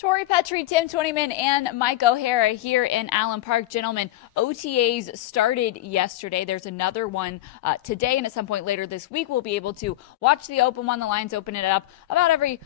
Tori Petry, Twentyman and Mike O'Hara here in Allen Park. Gentlemen, OTAs started yesterday. There's another one today, and at some point later this week, we'll be able to watch the open one. The Lions open it up about every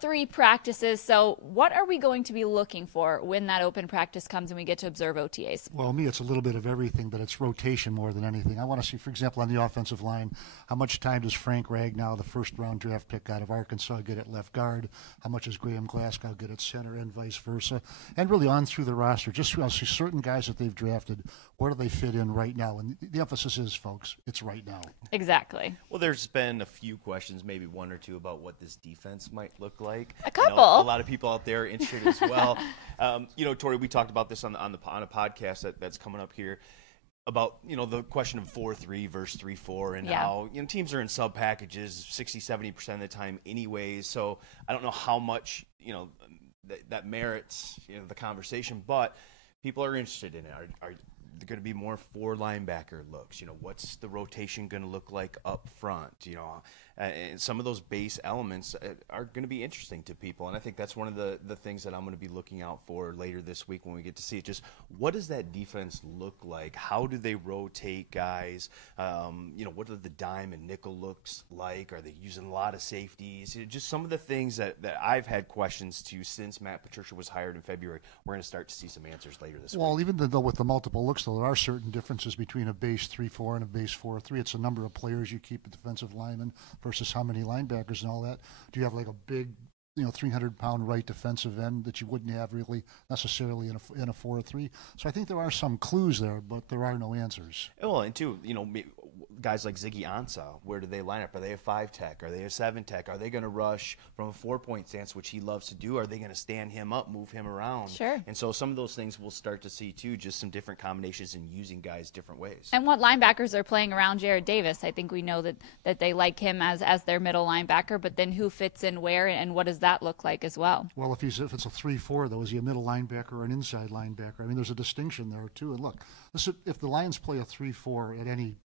3 practices. So what are we going to be looking for when that open practice comes and we get to observe OTAs? Well, me, it's a little bit of everything, but it's rotation more than anything. I want to see, for example, on the offensive line, how much time does Frank Ragnow, the first-round draft pick out of Arkansas, get at left guard? How much does Graham Glasgow get at center, and vice versa? And really on through the roster, just to see certain guys that they've drafted, where do they fit in right now? And the emphasis is, folks, it's right now. Exactly. Well, there's been a few questions, maybe 1 or 2, about what this defense might look like. A couple. A lot of people out there interested as well. Tori, we talked about this on a podcast that's coming up here, about the question of 4-3 versus 3-4 and how teams are in sub packages 60-70% of the time anyways. So I don't know how much that merits the conversation, but people are interested in it. Are there going to be more 4 linebacker looks? What's the rotation going to look like up front? And some of those base elements are going to be interesting to people, and I think that's one of the things that I'm going to be looking out for later this week when we get to see it. Just what does that defense look like? How do they rotate guys? What are the dime and nickel looks like? Are they using a lot of safeties? Just some of the things that I've had questions to since Matt Patricia was hired in February. We're going to start to see some answers later this week. Well, even though with the multiple looks, though, there are certain differences between a base 3-4 and a base 4-3. It's the number of players you keep at defensive linemen versus how many linebackers and all that. Do you have like a big 300-pound right defensive end that you wouldn't have really necessarily in a 4-3? So I think there are some clues there, but there are no answers. Well, and too, guys like Ziggy Ansah, where do they line up? Are they a 5-tech? Are they a 7-tech? Are they going to rush from a 4-point stance, which he loves to do? Are they going to stand him up, move him around? Sure. And so some of those things we'll start to see, too, just some different combinations and using guys different ways. And what linebackers are playing around Jared Davis. I think we know that they like him as their middle linebacker, but then who fits in where and what does that look like as well? Well, if it's a 3-4, though, is he a middle linebacker or an inside linebacker? I mean, there's a distinction there, too. And look, if the Lions play a 3-4 at any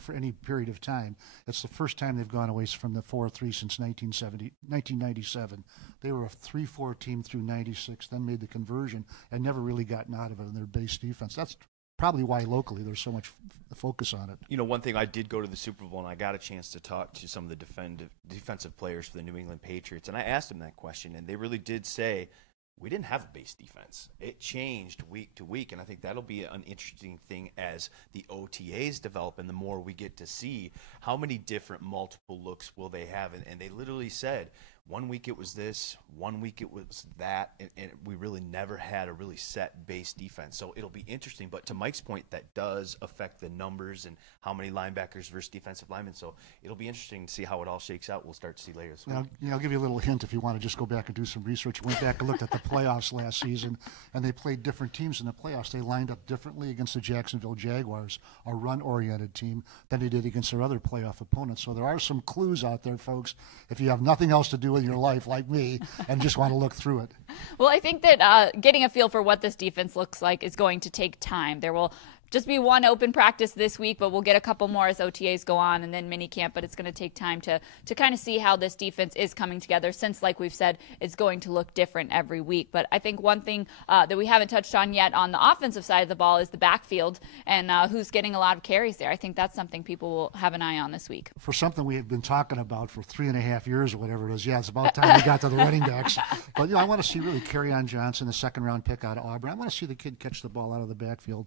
for any period of time, it's the first time they've gone away from the 4-3 since 1997. They were a 3-4 team through 96, then made the conversion and never really gotten out of it in their base defense. That's probably why locally there's so much focus on it. One thing, I did go to the Super Bowl, and I got a chance to talk to some of the defensive players for the New England Patriots, and I asked them that question, and they really did say, we didn't have a base defense. It changed week to week, and I think that'll be an interesting thing as the OTAs develop and the more we get to see how many different multiple looks will they have. And they literally said, 1 week it was this, 1 week it was that, and we really never had a really set base defense. So it'll be interesting. But to Mike's point, that does affect the numbers and how many linebackers versus defensive linemen. So it'll be interesting to see how it all shakes out. We'll start to see later this week. I'll give you a little hint if you want to just go back and do some research. Went back and looked at the playoffs last season, and they played different teams in the playoffs. They lined up differently against the Jacksonville Jaguars, a run-oriented team, than they did against their other playoff opponents. So there are some clues out there, folks, if you have nothing else to do in your life like me and just want to look through it. Well, I think that getting a feel for what this defense looks like is going to take time. There will just be 1 open practice this week, but we'll get a couple more as OTAs go on and then minicamp. But it's going to take time to kind of see how this defense is coming together, since, like we've said, it's going to look different every week. But I think one thing that we haven't touched on yet on the offensive side of the ball is the backfield and who's getting a lot of carries there. I think that's something people will have an eye on this week. For something we have been talking about for 3.5 years or whatever it is, it's about time we got to the running backs. But I want to see really Kerryon Johnson, the 2nd-round pick out of Auburn. I want to see the kid catch the ball out of the backfield.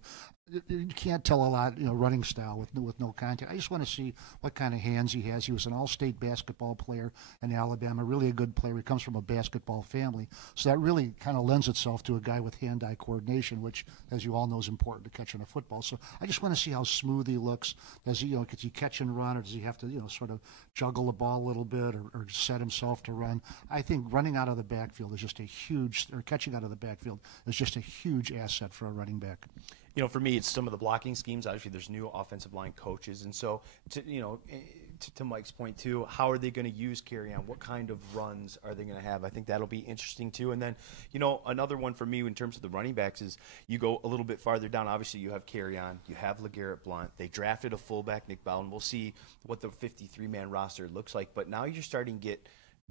You can't tell a lot, running style with no contact. I just want to see what kind of hands he has. He was an all-state basketball player in Alabama, really a good player. He comes from a basketball family. So that really kind of lends itself to a guy with hand-eye coordination, which, as you all know, is important to catching a football. So I just want to see how smooth he looks. Does he, does he catch and run, or does he have to, sort of juggle the ball a little bit or set himself to run? I think running out of the backfield is just catching out of the backfield is just a huge asset for a running back. For me, it's some of the blocking schemes. Obviously, there's new offensive line coaches, and so to Mike's point too, how are they going to use Kerryon? What kind of runs are they going to have? I think that'll be interesting too. And then, another one for me in terms of the running backs is you go a little bit farther down. Obviously, you have Kerryon, you have LeGarrette Blount. They drafted a fullback, Nick Bowden. We'll see what the 53-man roster looks like. But now you're starting to get,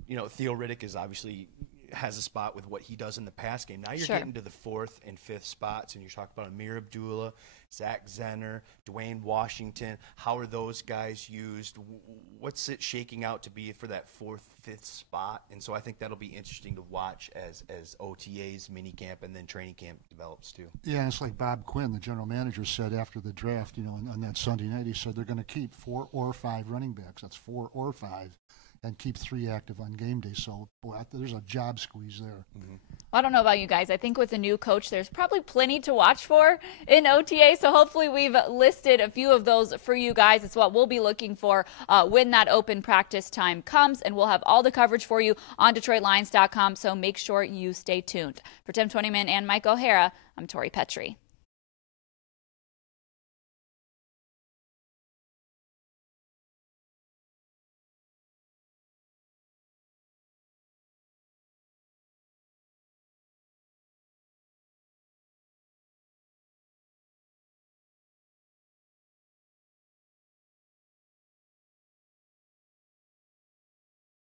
Theo Riddick is obviously has a spot with what he does in the pass game. Now you're Sure. getting to the 4th and 5th spots, and you're talking about Amir Abdullah, Zach Zenner, Dwayne Washington. How are those guys used? What's it shaking out to be for that 4th, 5th spot? And so I think that'll be interesting to watch as OTAs, minicamp, and then training camp develops too. Yeah, and it's like Bob Quinn, the general manager, said after the draft, on that Sunday night, he said they're going to keep 4 or 5 running backs. That's 4 or 5. And keep 3 active on game day. So, boy, there's a job squeeze there. Well, I don't know about you guys. I think with a new coach, there's probably plenty to watch for in OTA. So hopefully we've listed a few of those for you guys. It's what we'll be looking for when that open practice time comes. And we'll have all the coverage for you on DetroitLions.com. So make sure you stay tuned. For Twentyman and Mike O'Hara, I'm Tori Petry.